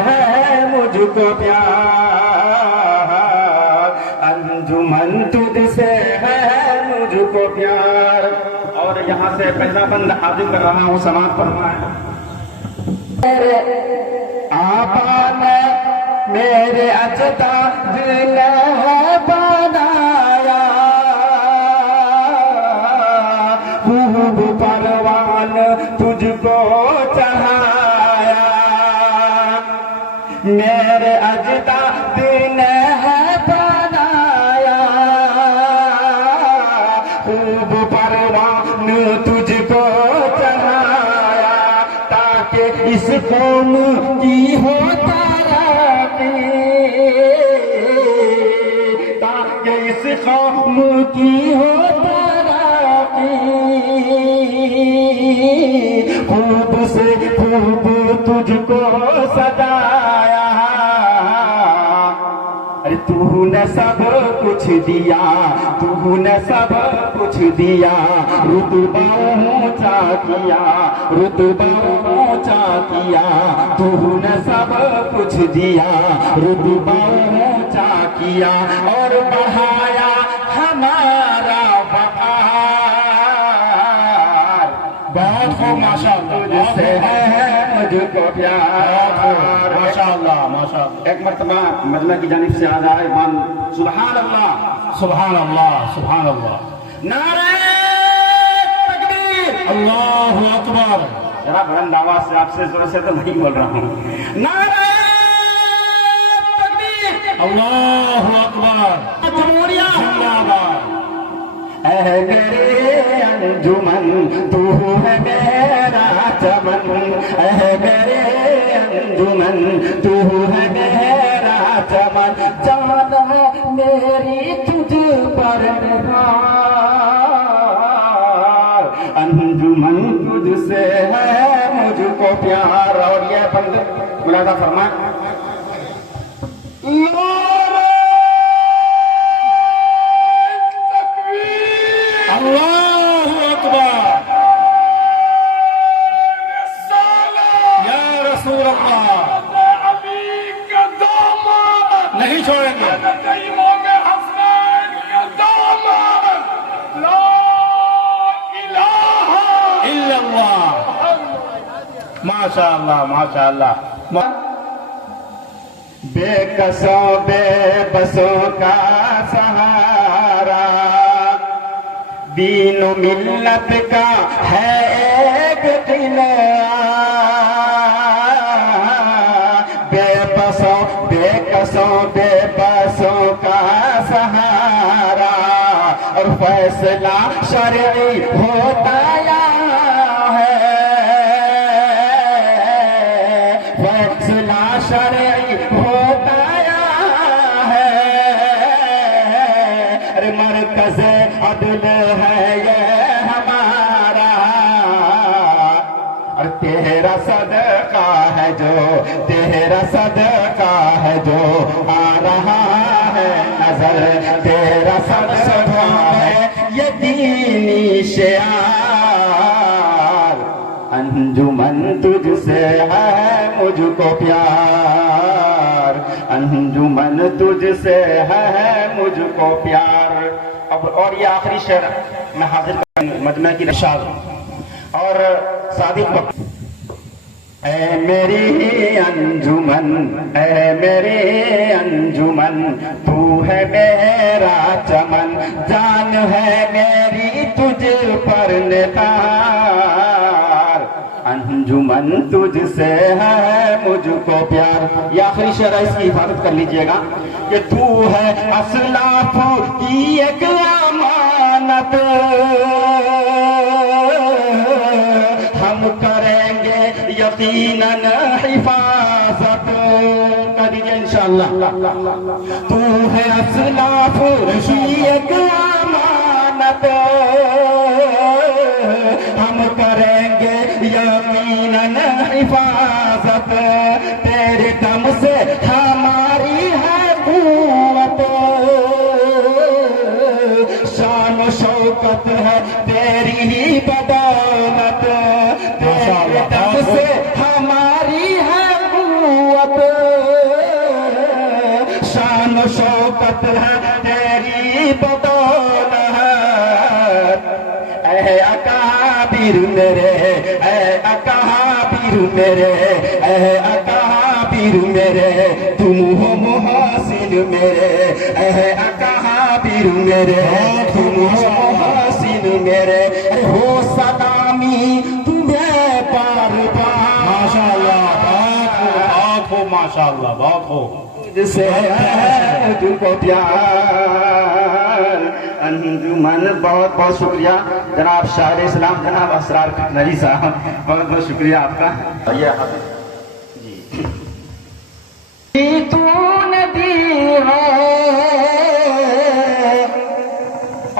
है मुझको प्यार, अंजुमन तुझसे है मुझको प्यार। और यहाँ से पहला बंद हाजिर कर रहा हूँ, समाज फरमाए। आपा ने मेरे अजदा दिल है बनाया, खूब परवान तुझको चढ़ाया। मेरे अजदा दिन है बनाया, खूब परवान तुझको चढ़ाया, ताकि इस कौम की हो तरक्की, ताकि इस कौम की हो तरक्की। खूब से खूब तुझको सजाया, अरे तूने सब कुछ दिया, तूने सब कुछ दिया। रुतबा ऊंचा किया, रुतबा ऊंचा किया। तूने सब कुछ दिया, रुतबा ऊंचा किया। और बढ़ाया हमारा वक़ार। बहुत खूब माशाअल्लाह, तुझसे है मुझको प्यार। माशाअल्लाह माशाअल्लाह। एक मर्तबा मजमा की जानिब से आजा इमाम सुभान अल्लाह सुभान अल्लाह सुभान अल्लाह। नारे तकबीर, अल्लाहु अकबर। जरा बुलंद आवाज से, आपसे जोर से तो नहीं बोल रहा हूँ। नारे तकबीर, अल्लाहु अकबर। जमहूरिया जिंदाबाद। ऐ मेरे अंजुमन तू है मेरा चमन, ऐ मेरे अंजुमन तू है मेरा चमन। जान है मेरी तुझ पर निगार, अंजुमन तुझसे है मुझको प्यार। और ये बंद मुलाजा फरमा। अल्लाहु अकबर। या रसूल अल्लाह, नहीं छोड़ेंगे। इल्लल्लाह। माशाअल्लाह माशाअल्लाह। बेकसों बेबसों का सहारा, दीन मिल्लत का है एक किला। बेबसों बेकसों बेबसों का सहारा, और फैसला शरई होता है, फैसला शरई होता है। अरे मरकज़ अदल है ये हमारा, और तेरा सदका है जो, तेरा सदका है जो आ रहा है नजर। तेरा सदका है ये दीनी शियार, अंजुमन तुझसे है मुझको प्यार, अंजुमन तुझसे है मुझको प्यार। अब और ये आखिरी शेर मैं हाजिर कर मजमा की निशान और सादिक वक्त। ऐ मेरी अंजुमन, ऐ मेरी अंजुमन तू है मेरा चमन। जान है मेरी तुझ पर निसार, अंजुमन तुझसे है मुझको प्यार। ये आखिरी शेर है, इसकी हिफाजत कर लीजिएगा कि तू है असलाफ की एक अमानत, हम करेंगे यकीनन हिफाजत। कर दीजिए इंशाअल्लाह। तू है असलाफ की एक अमानत, हम करेंगे यकीनन हिफाजत। तेरे दम से हमारी है कुव्वत, शान शौकत है तेरी ही बदौलत। तेरे दम से हमारी है कुव्वत, शौकत है तेरी बदौलत। ऐ अकाबिर मेरे, ऐ अकाबिर मेरे, ऐ अकाबिर मेरे, तुम हो मुहसिन मेरे, ऐ अकाबिर मेरे, तुम हो मुहसिन मेरे, हो सलामी तुम्हें बार बार। माशाअल्लाह, बहुत खूब माशाअल्लाह, बहुत खूब। जिससे है तुमको प्यार। अंजुमन बहुत बहुत शुक्रिया जनाब शायर इस्लाम जनाब असरार नरी साहब, बहुत बहुत शुक्रिया आपका। ये जी तूने दी है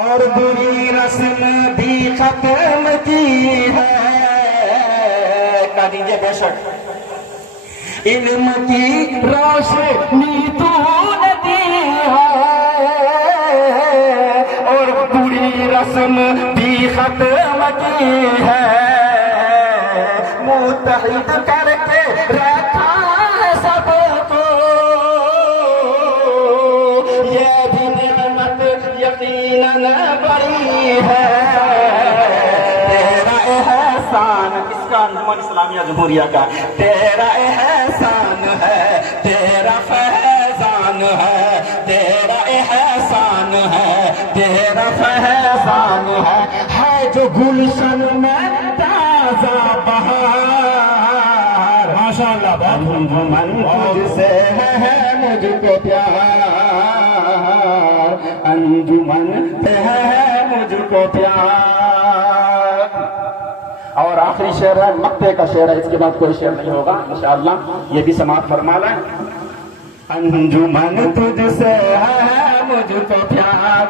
और बुरी रस्म भी खत्म की है। का दीजिए बेशक इल्म की रोशनी तूने दी है और पूरी रस्म भी खत्म की है। मुत्तहिद करके रखा है सबको, ये भी नेमत यकीनन बड़ी है। तेरा एहसान, इसका अंजुमन इस्लामिया जमहूरिया का, तेरा एहसान है, तेरा फैजान है, तेरा एहसान है, तेरा फैजान है जो गुलशन में ताजा बहार। माशाअल्लाह, बहुत अंजुमन तुझसे है मुझको प्यार, अंजुमन से है मुझको प्यार। और आखिरी शेर है, मक्ते का शेर है, इसके बाद कोई शेर नहीं होगा इंशाअल्लाह, ये भी समाप्त फरमा लें। अंजुमन तुझसे है मुझको प्यार,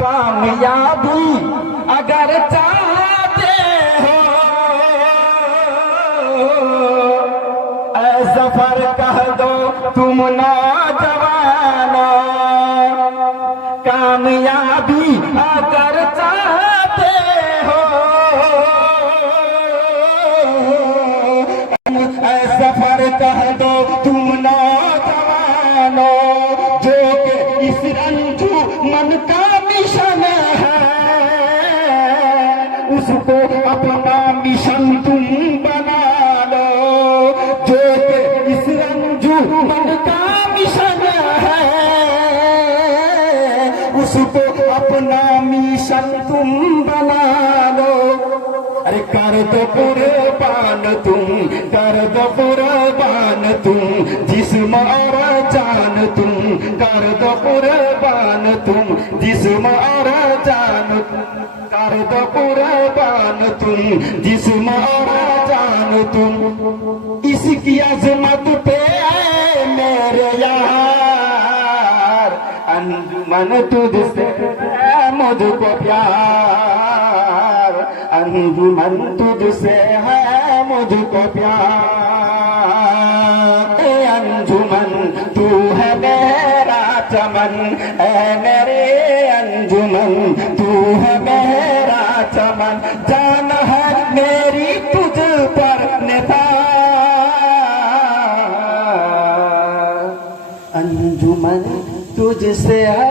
कामयाबी अगर चाहते हो ऐ ज़फ़र कह दो तुम नौजवानों। कामयाबी अगर चाहते हो ऐ ज़फ़र कह दो तुम नौजवानों, जो कि इस रंजू मन का मिशन है उसको अपना मिशन तुम बना लो। जो कि इस रंजू मन का मिशन है उसको अपना मिशन तुम बना लो। अरे कर दो कुर्बान तुम, कर दो कुर्बान तुम, जिस्म और जान तुम, कर दो कुर्बान तुम, जिस्म और जान, कर दो कुर्बान तुम, जिस्म और जान तुम। इसकी अजमत पे आए मेरे यार, अंजुमन तुझसे है मुझको प्यार, अंजुमन तुझसे है मुझको प्यार। अंजुमन तू है मेरा चमन, ऐ मेरे अंजुमन तू है मेरा चमन, जान है मेरी तुझ पर निसार। अंजुमन तुझसे है